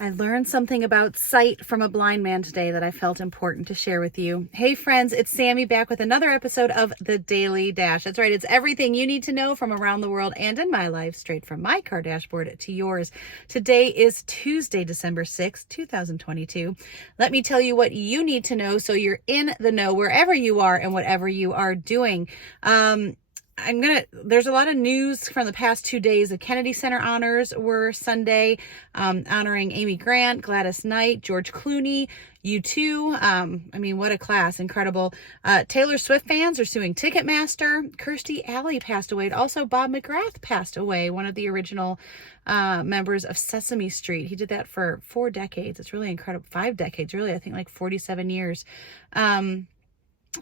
I learned something about sight from a blind man today that I felt important to share with you. Hey friends, it's Sammy back with another episode of The Daily Dash. That's right, it's everything you need to know from around the world and in my life, straight from my car dashboard to yours. Today is Tuesday, December 6th, 2022. Let me tell you what you need to know so you're in the know wherever you are and whatever you are doing. There's a lot of news from the past 2 days. The Kennedy Center honors were Sunday, honoring Amy Grant, Gladys Knight, George Clooney, U2. What a class. Incredible. Taylor Swift fans are suing Ticketmaster. Kirstie Alley passed away. Also, Bob McGrath passed away, one of the original members of Sesame Street. He did that for 4 decades. It's really incredible. 5 decades, really. I think like 47 years.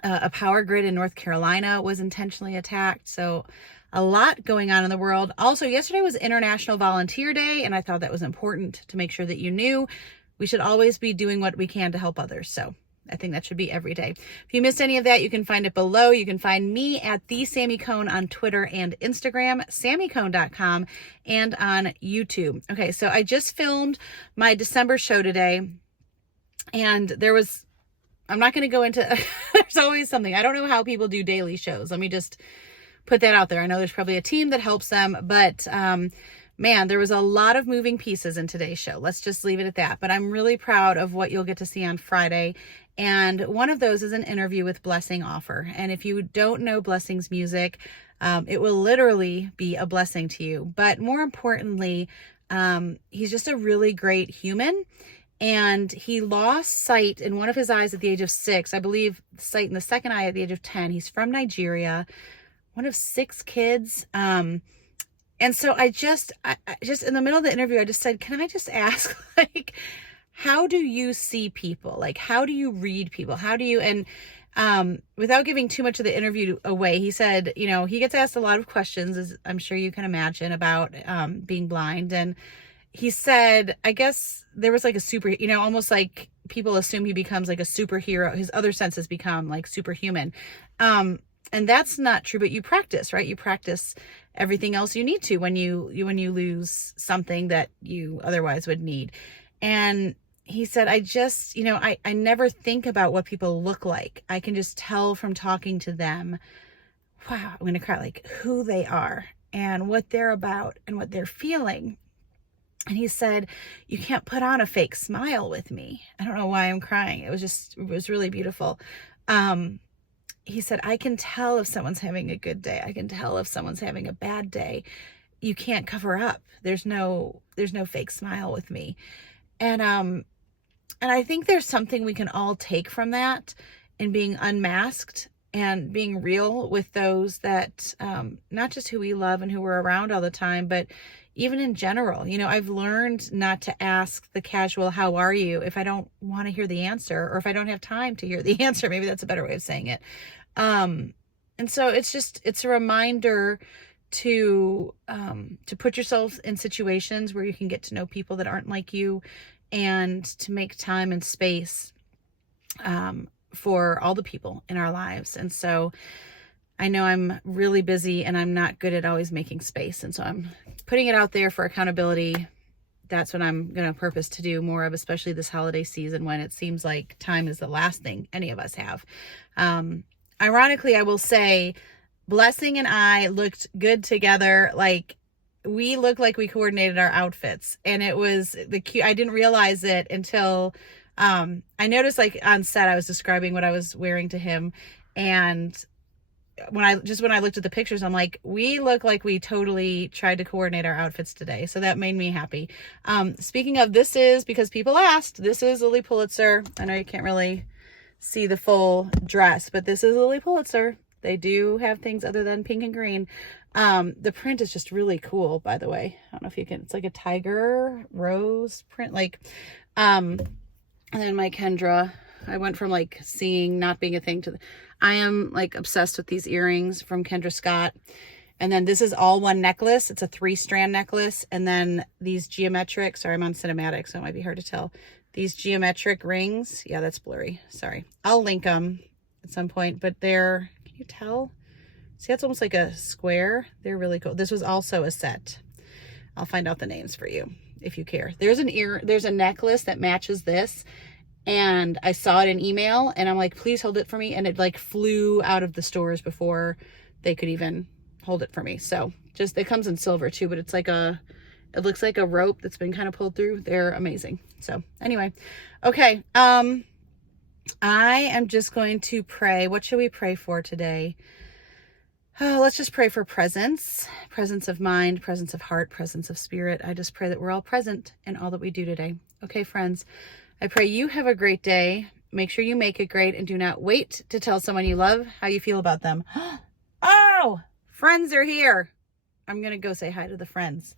A power grid in North Carolina was intentionally attacked. So a lot going on in the world. Also, yesterday was International Volunteer Day, and I thought that was important to make sure that you knew we should always be doing what we can to help others. So I think that should be every day. If you missed any of that, you can find it below. You can find me at the Sammy Cone on Twitter and Instagram, sammycone.com, and on YouTube. Okay, so I just filmed my December show today, and I'm not going to go into, there's always something. I don't know how people do daily shows. Let me just put that out there. I know there's probably a team that helps them, but man, there was a lot of moving pieces in today's show. Let's just leave it at that. But I'm really proud of what you'll get to see on Friday. And one of those is an interview with Blessing Offor. And if you don't know Blessing's music, it will literally be a blessing to you. But more importantly, he's just a really great human. And he lost sight in one of his eyes at the age of 6. I believe sight in the second eye at the age of 10. He's from Nigeria, one of 6 kids. And so I just in the middle of the interview, I just said, can I just ask, how do you see people? How do you read people? How do you, and without giving too much of the interview away, he said, he gets asked a lot of questions, as I'm sure you can imagine, about being blind. And he said, I guess there was a almost like people assume he becomes like a superhero. His other senses become like superhuman. And that's not true, but you practice, right? You practice everything else you need to when you lose something that you otherwise would need. And he said, I never think about what people look like. I can just tell from talking to them, wow, I'm going to cry, who they are and what they're about and what they're feeling. And he said, you can't put on a fake smile with me. I don't know why I'm crying. It was really beautiful. He said, I can tell if someone's having a good day. I can tell if someone's having a bad day. You can't cover up. There's no fake smile with me. And I think there's something we can all take from that in being unmasked and being real with those that, not just who we love and who we're around all the time, but even in general. I've learned not to ask the casual, how are you, if I don't want to hear the answer, or if I don't have time to hear the answer. Maybe that's a better way of saying it. And so it's a reminder to put yourself in situations where you can get to know people that aren't like you, and to make time and space, for all the people in our lives. And so I know I'm really busy and I'm not good at always making space. And so I'm putting it out there for accountability. That's what I'm going to purpose to do more of, especially this holiday season when it seems like time is the last thing any of us have. Ironically, I will say Blessing and I looked good together. We looked like we coordinated our outfits, and it was I didn't realize it until, I noticed on set, I was describing what I was wearing to him. And when I looked at the pictures, I'm like, we look like we totally tried to coordinate our outfits today. So that made me happy. Speaking of, this is, because people asked, this is Lily Pulitzer. I know you can't really see the full dress, but this is Lily Pulitzer. They do have things other than pink and green. The print is just really cool, by the way. I don't know if you can, it's like a tiger rose print, and then my Kendra, I went from seeing not being a thing to I am obsessed with these earrings from Kendra Scott. And then this is all one necklace. It's a 3-strand necklace. And then these geometric, sorry, I'm on cinematic, so it might be hard to tell. These geometric rings. Yeah, that's blurry. Sorry. I'll link them at some point, but can you tell? See, that's almost like a square. They're really cool. This was also a set. I'll find out the names for you. if you care. There's a necklace that matches this, and I saw it in email, and I'm like, please hold it for me. And it like flew out of the stores before they could even hold it for me. So just, it comes in silver too, but it's like it looks like a rope that's been kind of pulled through. They're amazing. So anyway, okay. I am just going to pray. What should we pray for today? Oh, let's just pray for presence of mind, presence of heart, presence of spirit. I just pray that we're all present in all that we do today. Okay, friends, I pray you have a great day. Make sure you make it great, and do not wait to tell someone you love how you feel about them. Oh, friends are here. I'm going to go say hi to the friends.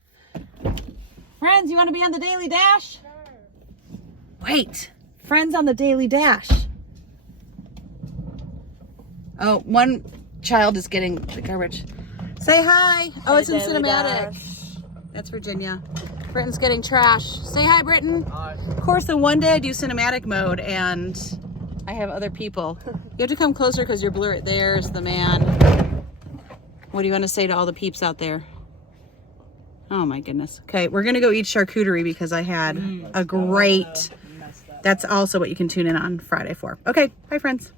Friends, you want to be on the Daily Dash? Sure. Wait, friends on the Daily Dash. Oh, one child is getting the garbage. Say hi. Oh, it's in cinematic. That's Virginia. Britton's getting trash. Say hi, Britton. Hi. Of course, the one day I do cinematic mode and I have other people. You have to come closer because you're blurry. There's the man. What do you want to say to all the peeps out there? Oh my goodness. Okay, we're gonna go eat charcuterie because I had a great. That's also what you can tune in on Friday for. Okay, bye friends.